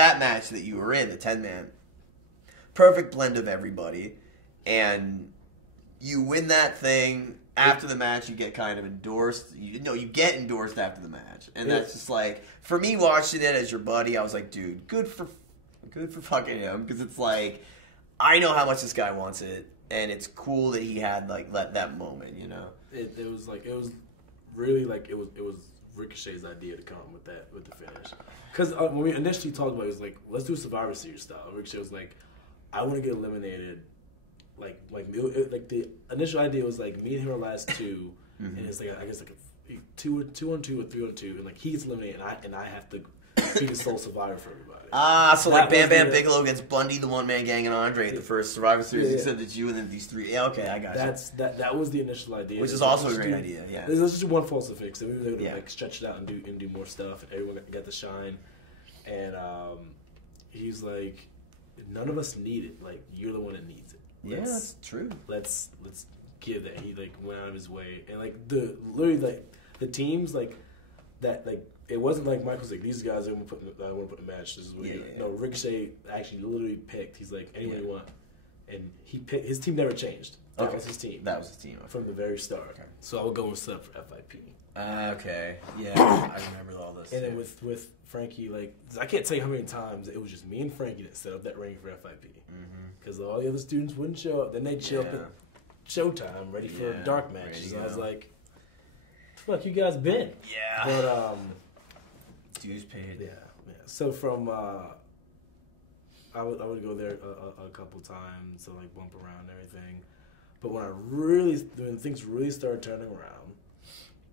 that match that you were in, the 10-man, perfect blend of everybody, and you win that thing. After the match, you get kind of endorsed. You get endorsed after the match, and that's just like, for me watching it as your buddy, I was like, dude, good for fucking him, because it's like, I know how much this guy wants it, and it's cool that he had like that moment, you know. It was really like it was Ricochet's idea to come with the finish, because when we initially talked about it, was like, let's do a Survivor Series style. Ricochet was like, I want to get eliminated. Like the initial idea was like me and him are last two, and it's like I guess like a 2-on-2 or 3-on-2, and like he gets eliminated, and I have to be the sole survivor for everybody. So like Bam Bam Bigelow against Bundy, the One Man Gang, and Andre at the first Survivor Series, except it's you and then these three. Yeah, okay, I got you. That was the initial idea, which is also a great idea. Yeah, there's just one false fix, and we were able to like stretch it out and do more stuff, and everyone got to shine. And he's like, none of us need it. Like, you're the one that needs it. Yeah, that's true. Let's give that. He like went out of his way, and like the teams like that, like it wasn't like Michael's like, these guys I want to put in a match. This is what you do. No, Ricochet actually literally picked. He's like, anyone you want, and he picked. His team never changed. That was his team. That was his team from the very start. Okay. So I would go with sub for FIP. Okay. Yeah, I remember all this. And then with Frankie, like I can't tell you how many times it was just me and Frankie that set up that ring for FIP. Because all the other students wouldn't show up. Then they'd show up at showtime, ready for a dark match. So I was like, fuck you guys been? Yeah. But, dues paid. Yeah. So from, I would go there a couple times to like bump around and everything. But when things really started turning around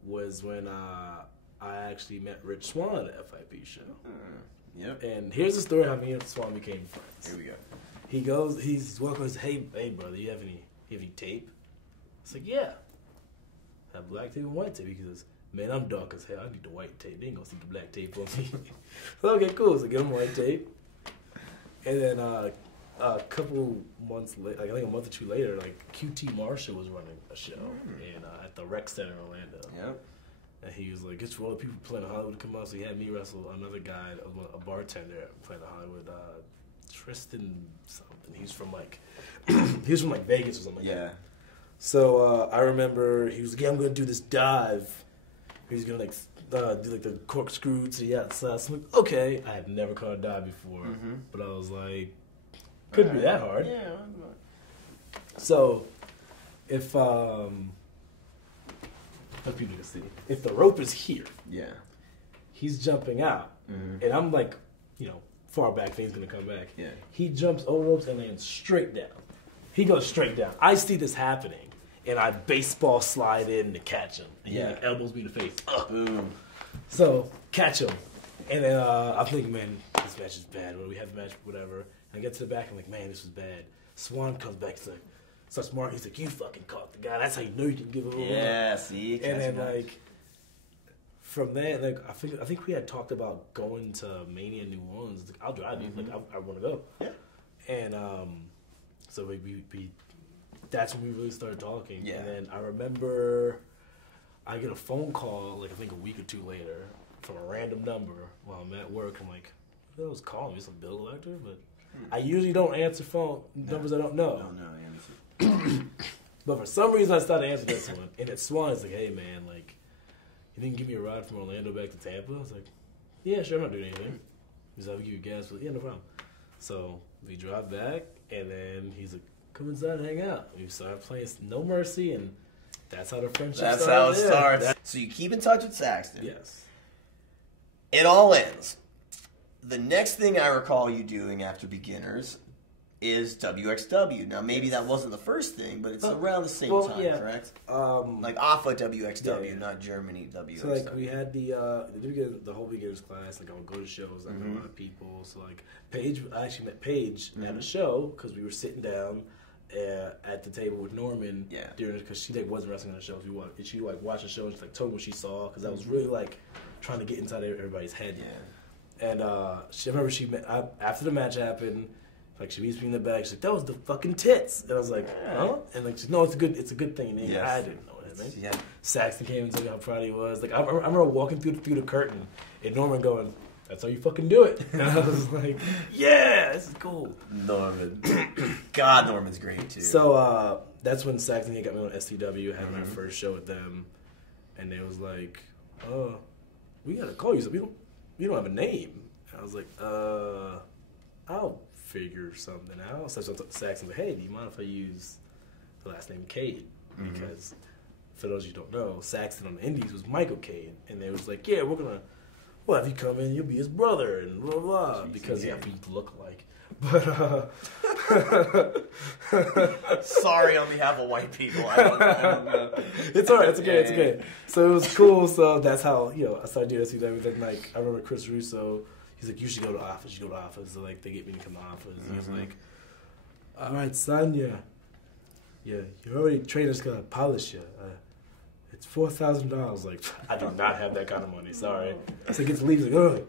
was when I actually met Rich Swann at the FIP show. Yep. And here's the story how me and Swann became friends. Here we go. He's walking and says, hey brother, you have any tape? It's like, yeah. I have black tape and white tape. He goes, man, I'm dark as hell. I need the white tape. They ain't gonna see the black tape on me. So, okay, cool. So give him white tape. And then a couple months later, like I think a month or two later, like QT Marshall was running a show at the Rec Center in Orlando. Yep. And he was like, it's for all the people playing in Hollywood to come out. So he had me wrestle another guy, a bartender playing in Hollywood, Tristan something. He's from like Vegas or something like that. So I remember he was like, yeah, I'm gonna do this dive. He was gonna like do like the corkscrew to the outside. So I'm like, okay. I had never caught a dive before, but I was like, couldn't be that hard. Yeah. So if people can see, if the rope is here, he's jumping out, and I'm like, far back, thing's gonna come back. Yeah. He jumps over ropes and lands straight down. He goes straight down. I see this happening, and I baseball slide in to catch him. And he like elbows me in the face. Boom. So catch him, and then I'm thinking, man, this match is bad. When we have the match, whatever. And I get to the back, I'm like, man, this was bad. Swann comes back, he's like, so smart. He's like, you fucking caught the guy. That's how you know you can give him. Yeah, see. And then like. From there, like I think we had talked about going to Mania New Orleans. Like, I'll drive you. Like I want to go. Yeah. And so we that's when we really started talking. Yeah. And then I remember I get a phone call like I think a week or two later from a random number while I'm at work. I'm like, who the hell's calling me? Some bill collector? But I usually don't answer phone numbers I don't know. No. But for some reason I started answering this one, and it's Swann. It's like, hey man, like. You didn't give me a ride from Orlando back to Tampa? I was like, yeah, sure, I'm not doing anything. He's like, I'll give you gas. But yeah, no problem. So we drive back, and then he's like, come inside and hang out. We started playing No Mercy, and that's how the friendship started. That's how it starts. So you keep in touch with Saxton. Yes. It all ends. The next thing I recall you doing after Beginners is WXW. Now, maybe that wasn't the first thing, but it's around the same time, correct? Like Afa WXW, not Germany WXW. So, like, we had the whole beginners class. Like, I would go to shows. I met a lot of people. So, like, I actually met Paige at a show because we were sitting down at the table with Norman during because she like wasn't wrestling on the show. She watched the show and she like told me what she saw because I was really like trying to get inside everybody's head. Yeah. And I remember she met after the match happened. Like she meets me in the back. She's like, "That was the fucking tits," and I was like, "Huh?" And like, no, it's a good thing. And I didn't know that, man. Yeah. Saxton came and told me how proud he was. Like I remember walking through the curtain and Norman going, that's how you fucking do it. And I was like, yeah, this is cool. Norman. God, Norman's great, too. So, that's when Saxon got me on STW, had my first show with them, and they was like, oh, we gotta call you, so we don't have a name. And I was like, I'll figure something out. So Saxon was like, hey, do you mind if I use the last name Cade? Because for those you don't know, Saxon on the Indies was Michael Cade, and they was like, yeah, we'll have you come in, you'll be his brother, and blah, blah, because we look alike. But, sorry on behalf of white people. I don't know. It's alright, it's okay, it's okay. So it was cool, so that's how, I started doing SCW. Then, like, I remember Chris Russo, he's like, you should go to office, So, like, they get me to come to office. He was like, alright, son, you're already trained, just gonna polish you. It's $4,000. Like, I do not have that kind of money. Sorry. So he gets to leave. He's like, oh,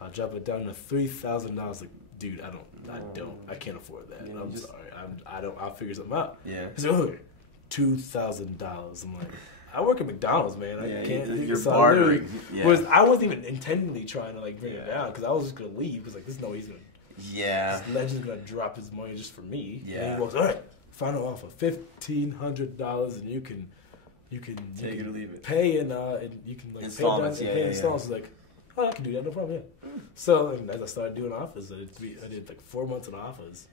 I'll drop it down to $3,000. Like, dude, I can't afford that. I'm sorry. I'll figure something out. Yeah. He's like, oh, $2,000. I'm like, I work at McDonald's, man. I can't. You're bartering. I wasn't even intentionally trying to like bring it down because I was just gonna leave because like there's no way he's gonna. Yeah. This legend's gonna drop his money just for me. Yeah. And he goes, all right, final offer, $1,500, and you can take it or leave it. Pay and you can like installments, pay installments. Like, oh, I can do that, no problem. Yeah. So as I started doing offers, I did like 4 months of offers,